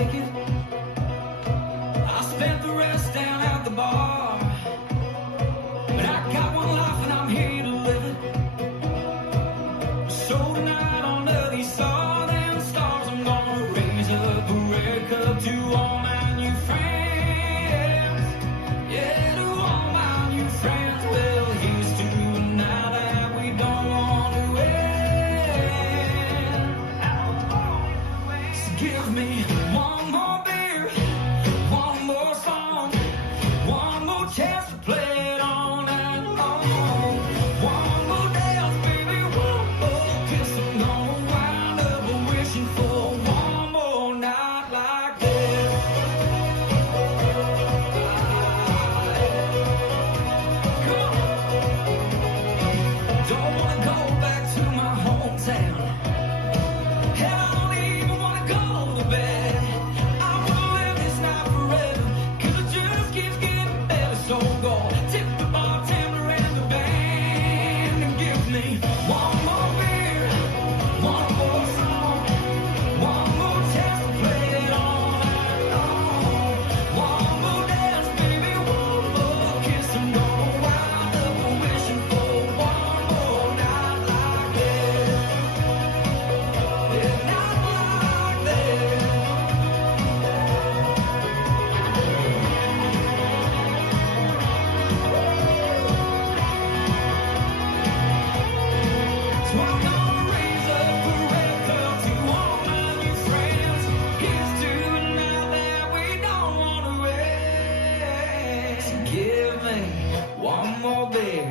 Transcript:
ticket. I spent the rest down at the bar, but I got one life and I'm here to live it. So tonight under these southern stars, I'm gonna raise up a red cup to all my new friends. Yeah, to all my new friends. Well, here's to now that we don't want to end. So give me one more beer, one more song, one more chance to play it on and on. One more dance, baby, one more kiss. I'm gonna wind up wishing for one more night like this. Come on. Don't wanna go back to my hometown. Hell, I don't even wanna go to bed. I wanna live this night forever, 'cause it just keeps getting better. So go tip the bartender and the band and give me one more beer, one more song, one more chance to play it on and on. One more dance, baby, one more kiss. I'm gonna wind up wishing for one more night like this. Yeah, night like this. So I'm gonna raise up a red cup to all my new friends. Here's to now that we don't want to end. So give me one more beer,